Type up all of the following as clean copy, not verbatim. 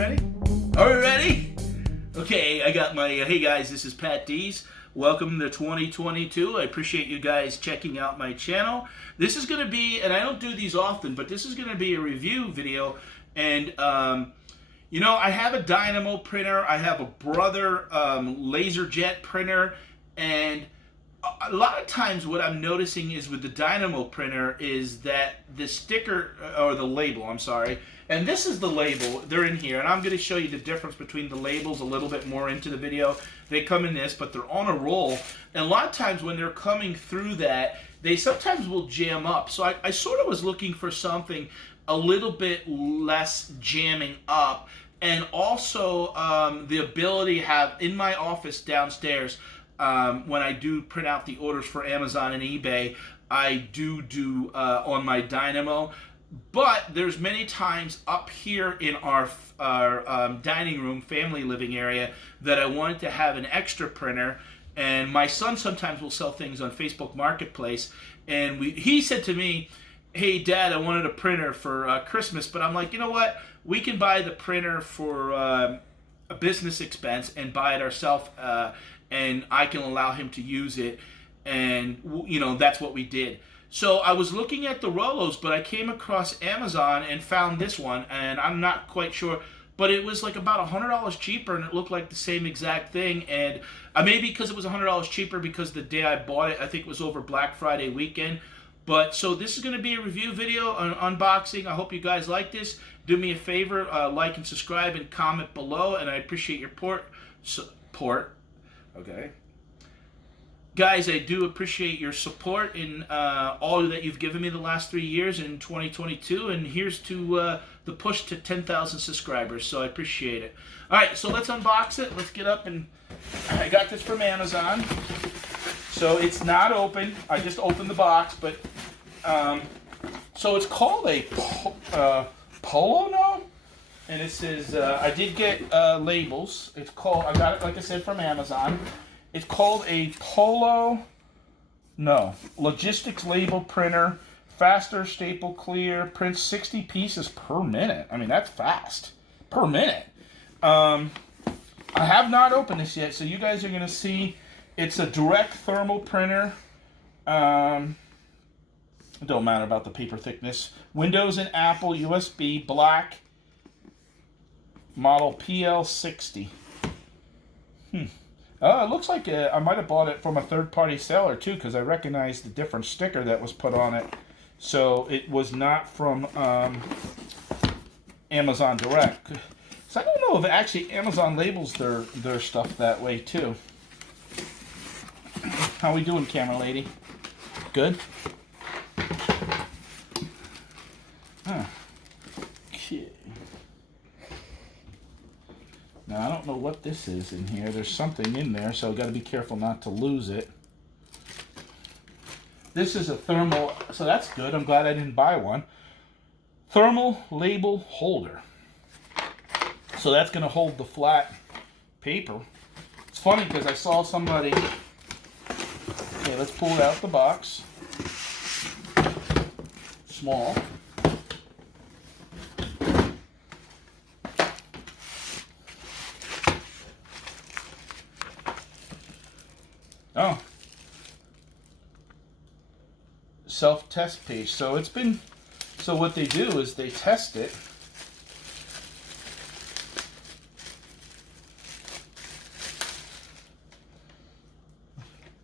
Ready? Are we ready? Okay, I got my, hey guys, this is Patdees. Welcome to 2022. I appreciate you guys checking out my channel. This is going to be, and I don't do these often, but this is going to be a review video. And, you know, I have a Dynamo printer. I have a Brother LaserJet printer. And a lot of times what I'm noticing is with the Dynamo printer is that the sticker, or the label, I'm sorry, and this is the label, they're in here, and I'm going to show you the difference between the labels a little bit more into the video. They come in this, but they're on a roll, and a lot of times when they're coming through that, they sometimes will jam up. So I sort of was looking for something a little bit less jamming up, and also the ability to have, in my office downstairs, when I do print out the orders for Amazon and eBay, I do on my Dynamo. But there's many times up here in our dining room, family living area, that I wanted to have an extra printer. And my son sometimes will sell things on Facebook Marketplace. And he said to me, hey, Dad, I wanted a printer for Christmas. But I'm like, you know what? We can buy the printer for a business expense and buy it ourselves. And I can allow him to use it. And, you know, that's what we did. So I was looking at the Rolos, but I came across Amazon and found this one, and I'm not quite sure, but it was like about $100 cheaper, and it looked like the same exact thing. And maybe because it was $100 cheaper because the day I bought it, I think it was over Black Friday weekend. But so this is going to be a review video, an unboxing. I hope you guys like this. Do me a favor, like and subscribe and comment below, and I appreciate your support. Okay. Guys, I do appreciate your support in all that you've given me the last 3 years in 2022, and here's to the push to 10,000 subscribers, so I appreciate it. All right, so let's unbox it. Let's get up, and I got this from Amazon. So it's not open. I just opened the box, but so it's called a polono, and it says I did get labels. It's called, I got it, like I said, from Amazon. It's called a logistics label printer, faster, staple clear, prints 60 pieces per minute. I mean, that's fast, per minute. I have not opened this yet, so you guys are going to see. It's a direct thermal printer. It don't matter about the paper thickness. Windows and Apple, USB, black, model PL60. Oh, it looks like I might have bought it from a third-party seller, too, because I recognized the different sticker that was put on it. So it was not from Amazon Direct. So I don't know if actually Amazon labels their stuff that way, too. How we doing, camera lady? Good? Huh. Okay. Now, I don't know what this is in here. There's something in there, so I've got to be careful not to lose it. This is a thermal, so that's good. I'm glad I didn't buy one. Thermal label holder. So that's going to hold the flat paper. It's funny because I saw somebody... Okay, let's pull out the box. Small. Oh, self-test page. So it's been, so what they do is they test it.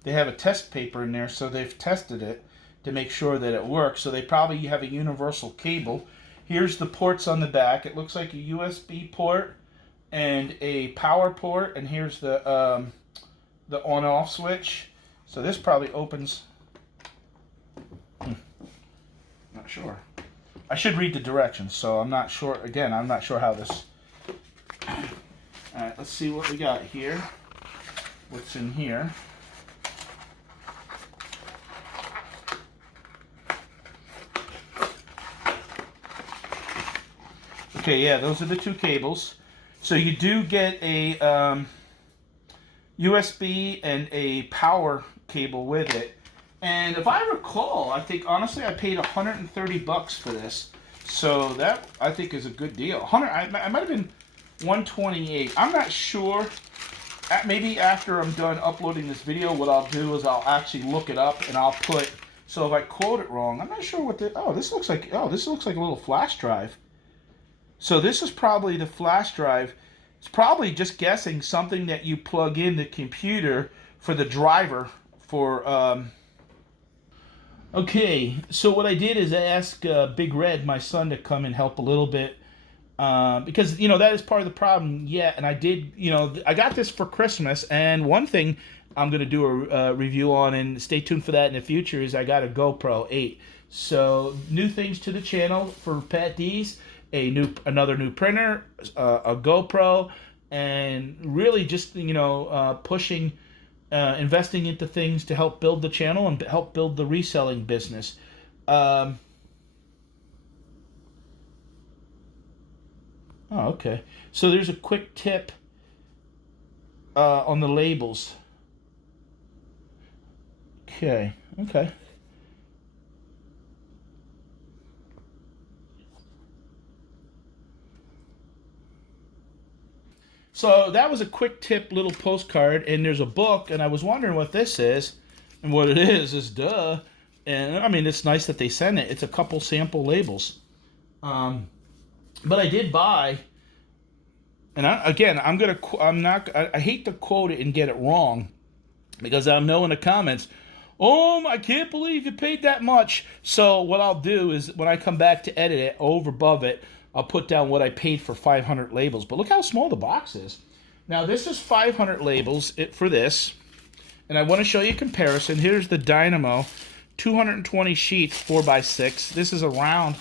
They have a test paper in there, so they've tested it to make sure that it works. So they probably have a universal cable. Here's the ports on the back. It looks like a USB port and a power port, and here's the on-off switch. So this probably opens. Not sure. I should read the directions, so I'm not sure. Again, I'm not sure how this. Alright, let's see what we got here. What's in here? Okay, yeah, those are the two cables. So you do get a USB and a power cable with it. And if I recall, I think honestly I paid $130 for this. So that I think is a good deal. I might have been 128. I'm not sure. Maybe after I'm done uploading this video, what I'll do is I'll actually look it up and I'll put. So if I quote it wrong, I'm not sure what the. Oh, this looks like. Oh, this looks like a little flash drive. So this is probably the flash drive. It's probably just guessing something that you plug in the computer for the driver for. Okay, so what I did is I asked Big Red, my son, to come and help a little bit. Because, you know, that is part of the problem. Yeah, and I did, you know, I got this for Christmas. And one thing I'm going to do a review on, and stay tuned for that in the future, is I got a GoPro 8. So, new things to the channel for Patdees, another new printer, a GoPro, and really just, you know, pushing... investing into things to help build the channel and help build the reselling business. Oh, okay. So there's a quick tip on the labels. Okay. So that was a quick tip little postcard, and there's a book, and I was wondering what this is, and what it is duh. And I mean, it's nice that they sent it. It's a couple sample labels. But I did buy, and I hate to quote it and get it wrong, because I'll know in the comments, oh, I can't believe you paid that much. So what I'll do is when I come back to edit it, over above it, I'll put down what I paid for 500 labels. But look how small the box is. Now, this is 500 labels for this. And I want to show you a comparison. Here's the Dynamo, 220 sheets, 4x6. This is a round.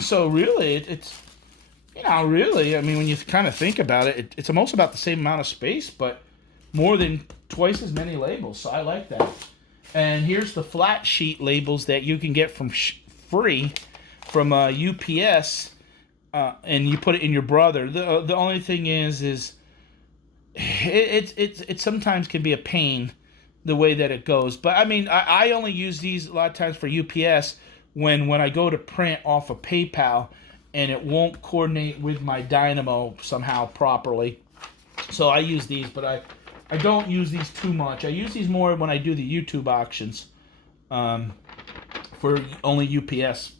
So really, it's, you know, really, I mean, when you kind of think about it, it's almost about the same amount of space, but more than twice as many labels. So I like that. And here's the flat sheet labels that you can get from free from UPS. And you put it in your brother. The only thing is it sometimes can be a pain the way that it goes. But I mean, I only use these a lot of times for UPS when I go to print off of PayPal and it won't coordinate with my Dynamo somehow properly. So I use these, but I don't use these too much. I use these more when I do the YouTube auctions for only UPS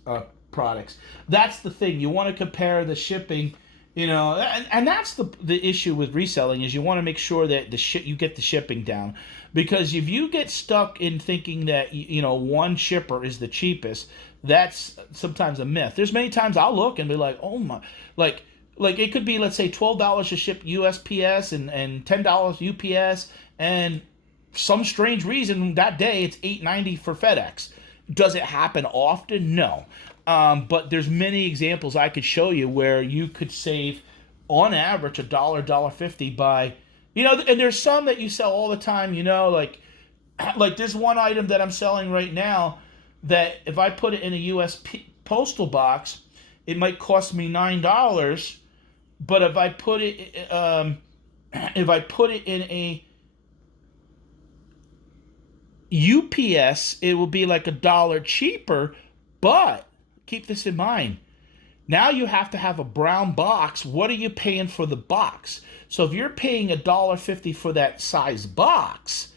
products. That's the thing. You want to compare the shipping, you know, and that's the issue with reselling, is you want to make sure that you get the shipping down, because if you get stuck in thinking that, you know, one shipper is the cheapest, that's sometimes a myth. There's many times I'll look and be like, oh my, like it could be, let's say, $12 to ship USPS and $10 UPS, and some strange reason that day it's $8.90 for FedEx. Does it happen often? No. But there's many examples I could show you where you could save, on average, $1, $1.50 by, you know, and there's some that you sell all the time, you know, like there's one item that I'm selling right now that if I put it in a US postal box, it might cost me $9, but if I put it in a UPS, it will be like $1 cheaper, but keep this in mind. Now you have to have a brown box. What are you paying for the box? So if you're paying $1.50 for that size box,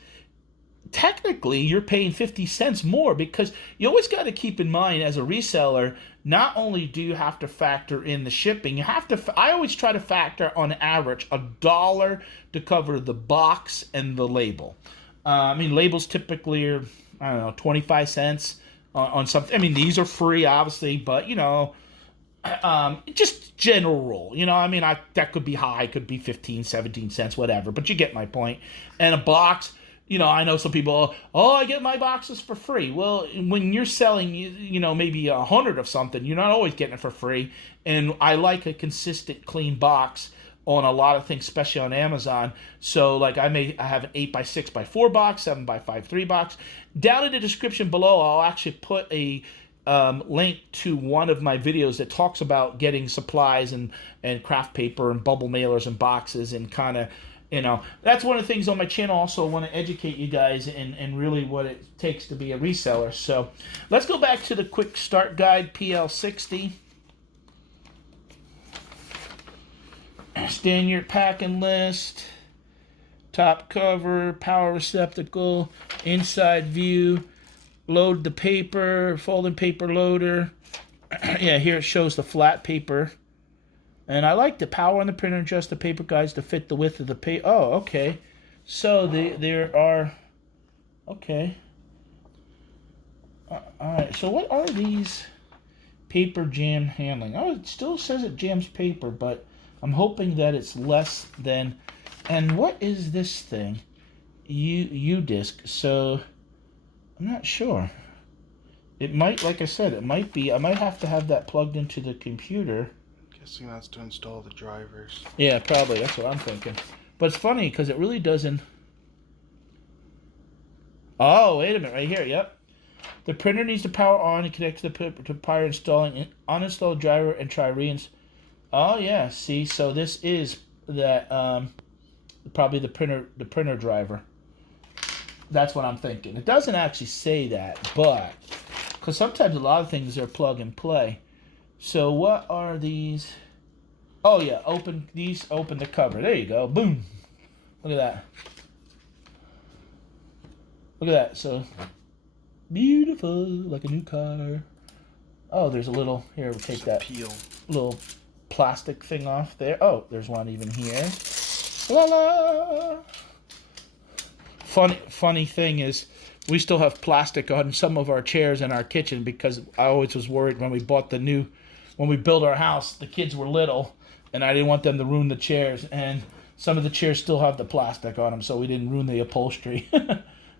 technically you're paying 50 cents more, because you always got to keep in mind as a reseller, not only do you have to factor in the shipping, you have to, I always try to factor on average $1 to cover the box and the label. I mean, labels typically are, I don't know, 25 cents on something. I mean, these are free, obviously, but, you know, just general rule. You know, I mean, that could be high, could be 15, 17 cents, whatever, but you get my point. And a box, you know, I know some people, oh, I get my boxes for free. Well, when you're selling, you know, maybe 100 of something, you're not always getting it for free. And I like a consistent, clean box on a lot of things, especially on Amazon. So like I have an 8x6x4 box, 7x5 box. Down in the description below, I'll actually put a link to one of my videos that talks about getting supplies and craft paper and bubble mailers and boxes, and kind of, you know, that's one of the things on my channel. Also, I want to educate you guys and really what it takes to be a reseller. So let's go back to the quick start guide, PL60. Understand your packing list. Top cover, power receptacle, inside view, load the paper, folding paper loader. Yeah, here it shows the flat paper. And I like the power on the printer, adjust the paper guides to fit the width of the paper. Oh, okay. So there are, okay. Alright, so what are these paper jam handling? Oh, it still says it jams paper, but I'm hoping that it's less than. And what is this thing? U-disc. So I'm not sure. It might, like I said, it might be. I might have to have that plugged into the computer. Guessing that's to install the drivers. Yeah, probably. That's what I'm thinking. But it's funny because it really doesn't. Oh, wait a minute. Right here. Yep. The printer needs to power on and connect to the prior installing uninstalled driver and try reinstall. Oh yeah. See, so this is that probably the printer driver. That's what I'm thinking. It doesn't actually say that, but because sometimes a lot of things are plug and play. So what are these? Oh yeah, open the cover. There you go. Boom. Look at that. Look at that. So beautiful, like a new car. Oh, there's a little, here, we'll take that peel. Little plastic thing off there. Oh, there's one even here. La la. Funny thing is, we still have plastic on some of our chairs in our kitchen because I always was worried when we built our house, the kids were little, and I didn't want them to ruin the chairs, and some of the chairs still have the plastic on them, so we didn't ruin the upholstery.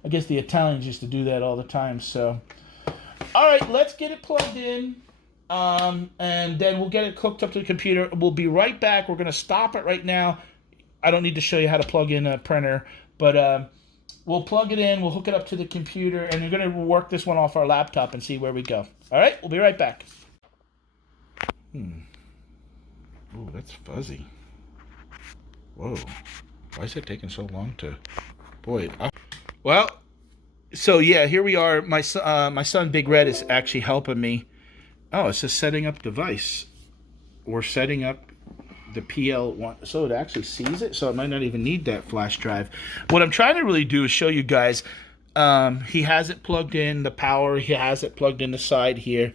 I guess the Italians used to do that all the time, so. All right, let's get it plugged in, and then we'll get it hooked up to the computer. We'll be right back. We're going to stop it right now. I don't need to show you how to plug in a printer, but we'll plug it in, we'll hook it up to the computer, and we're going to work this one off our laptop and see where we go. All right, we'll be right back. Oh, that's fuzzy. Whoa. Why is it taking so long to... Boy. Well, so yeah, here we are. My son, Big Red, is actually helping me. Oh, it says setting up device. We're setting up the PL1. So it actually sees it, so it might not even need that flash drive. What I'm trying to really do is show you guys. He has it plugged in, the power. He has it plugged in the side here.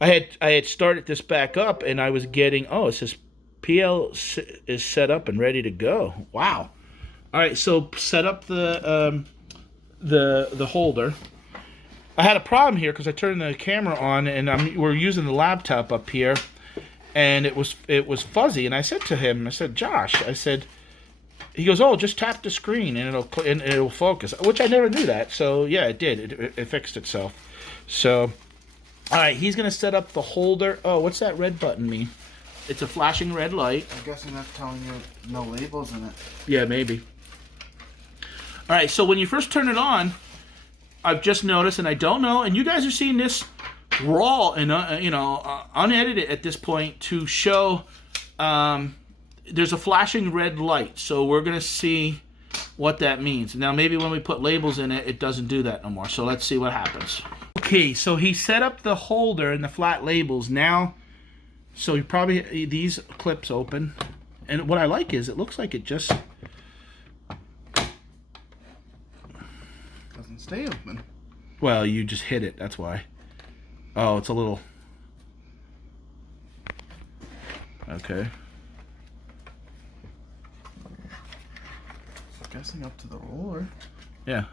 I had started this back up, and I was getting, oh, it says PL is set up and ready to go. Wow. All right, so set up the holder. I had a problem here because I turned the camera on, and we're using the laptop up here, and it was fuzzy. And I said to him, I said, Josh, I said, he goes, oh, just tap the screen and it'll focus, which I never knew that. So yeah, it did. It fixed itself. So. All right, he's going to set up the holder. Oh, what's that red button mean? It's a flashing red light. I'm guessing that's telling you no labels in it. Yeah, maybe. All right, so when you first turn it on, I've just noticed, and I don't know, and you guys are seeing this raw and unedited at this point to show there's a flashing red light. So we're going to see what that means. Now, maybe when we put labels in it, it doesn't do that no more. So let's see what happens. Okay, so he set up the holder and the flat labels now. So you probably, these clips open. And what I like is it looks like it just doesn't stay open. Well, you just hit it, that's why. Oh, it's a little. Okay. I'm guessing up to the roller. Yeah.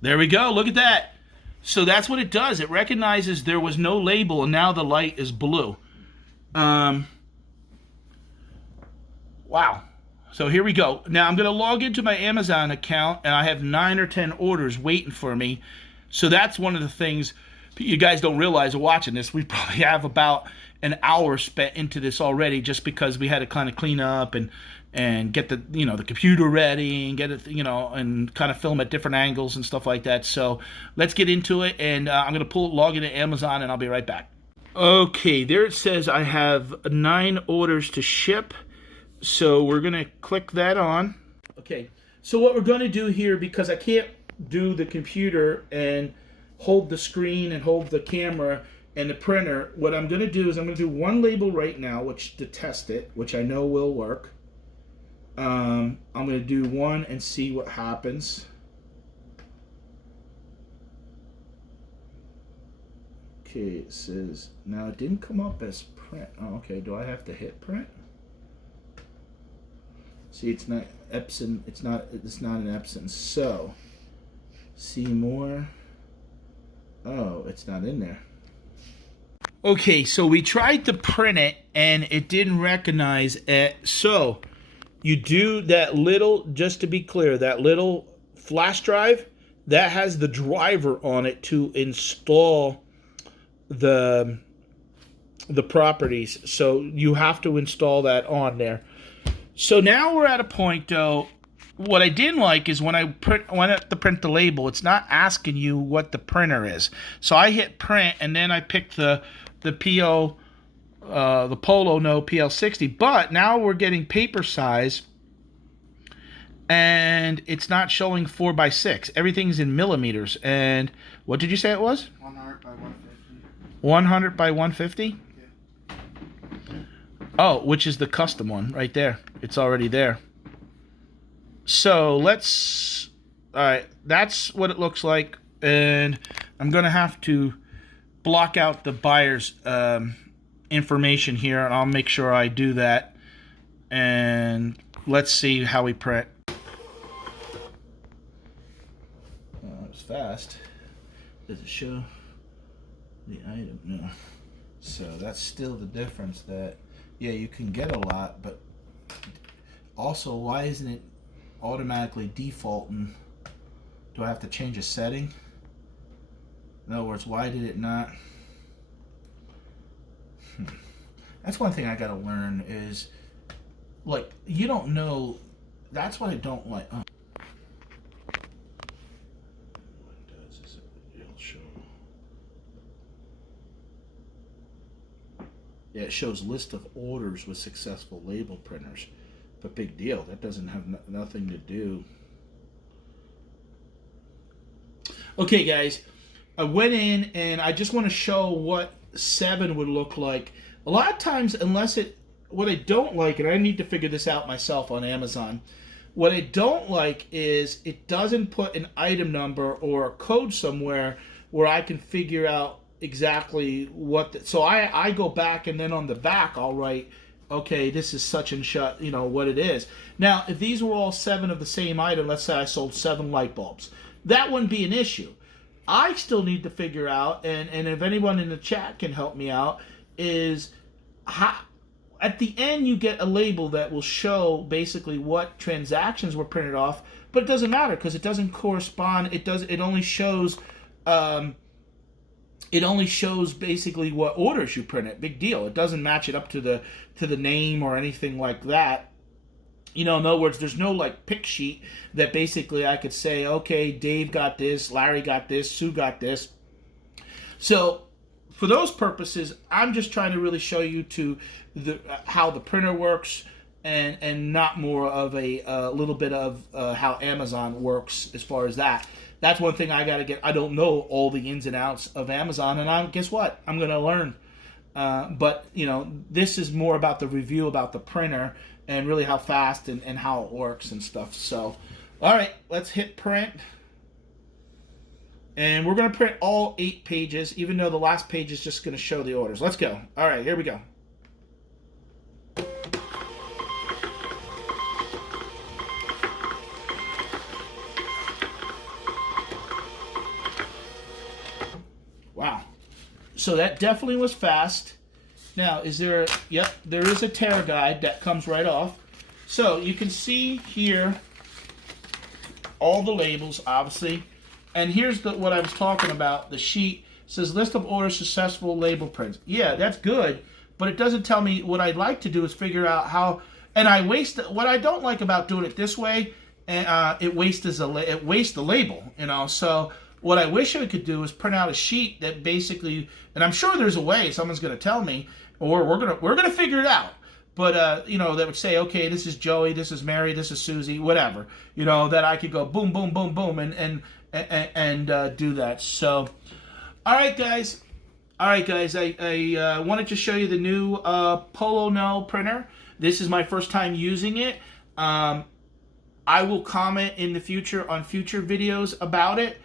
There we go. Look at that. So that's what it does. It recognizes there was no label, and now the light is blue. Wow. So here we go. Now I'm going to log into my Amazon account, and I have 9 or 10 orders waiting for me. So that's one of the things you guys don't realize watching this. We probably have about an hour spent into this already, just because we had to kind of clean up and get the the computer ready and get it and kind of film at different angles and stuff like that. So let's get into it, and I'm gonna log into Amazon, and I'll be right back. Okay, there it says I have 9 orders to ship, so we're gonna click that on. Okay, so what we're gonna do here, because I can't do the computer and hold the screen and hold the camera and the printer, what I'm going to do is I'm going to do one label right now, which to test it, which I know will work. I'm going to do one and see what happens. Okay, it says, now it didn't come up as print. Oh, okay, do I have to hit print? See, it's not Epson, it's not an Epson. So, see more. Oh, it's not in there. Okay, so we tried to print it and it didn't recognize it. So, you do that little, just to be clear, that little flash drive, that has the driver on it to install the properties. So you have to install that on there. So now we're at a point, though, what I didn't like is when I went to print the label, it's not asking you what the printer is. So I hit print, and then I picked the PO, the Polono PL60. But now we're getting paper size, and it's not showing 4x6. Everything's in millimeters. And what did you say it was? 100 by 150. 100 by 150? Yeah. Oh, which is the custom one right there. It's already there. So let's, all right, that's what it looks like. And I'm going to have to block out the buyer's information here, and I'll make sure I do that. And let's see how we print. It was fast. Does it show the item? No. So that's still the difference that, yeah, you can get a lot, but also, why isn't it automatically defaulting? Do I have to change a setting? In other words, why did it not? That's one thing I gotta learn is, like, you don't know. That's what I don't like. Oh. What it does is it'll show. Yeah, it shows list of orders with successful label printers. But big deal. That doesn't have nothing to do. Okay, guys. I went in and I just want to show what 7 would look like. A lot of times, what I don't like, and I need to figure this out myself on Amazon, what I don't like is it doesn't put an item number or a code somewhere where I can figure out exactly what. So I go back, and then on the back I'll write, okay, this is such and such, what it is. Now, if these were all 7 of the same item, let's say I sold 7 light bulbs, that wouldn't be an issue. I still need to figure out, and if anyone in the chat can help me out, is how at the end you get a label that will show basically what transactions were printed off, but it doesn't matter because it doesn't correspond. It only shows basically what orders you printed. Big deal. It doesn't match it up to the name or anything like that. In other words, there's no like pick sheet that basically I could say, okay, Dave got this, Larry got this, Sue got this. So for those purposes, I'm just trying to really show you how the printer works and not more of a little bit of how Amazon works as far as that. That's one thing I got to get. I don't know all the ins and outs of Amazon, and guess what? I'm going to learn. But, this is more about the review about the printer and really how fast and how it works and stuff. So, all right, let's hit print. And we're going to print all 8 pages, even though the last page is just going to show the orders. Let's go. All right, here we go. Wow. So that definitely was fast. Now, yep, there is a tear guide that comes right off. So you can see here all the labels, obviously. And here's what I was talking about. The sheet says list of orders, successful label prints. Yeah, that's good, but it doesn't tell me. What I'd like to do is figure out how. And what I don't like about doing it this way, it wastes the label. So what I wish I could do is print out a sheet that basically, and I'm sure there's a way. Someone's going to tell me, or we're gonna figure it out. But that would say, okay, this is Joey, this is Mary, this is Susie, whatever. That I could go boom, boom, boom, boom, and do that. So, all right, guys, All right, guys, I wanted to show you the new polono printer. This is my first time using it. I will comment in the future on future videos about it.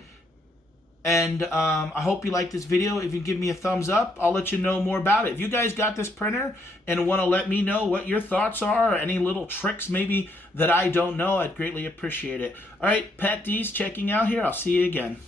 And I hope you like this video. If you give me a thumbs up, I'll let you know more about it. If you guys got this printer and want to let me know what your thoughts are, or any little tricks maybe that I don't know, I'd greatly appreciate it. All right, Patdees checking out here. I'll see you again.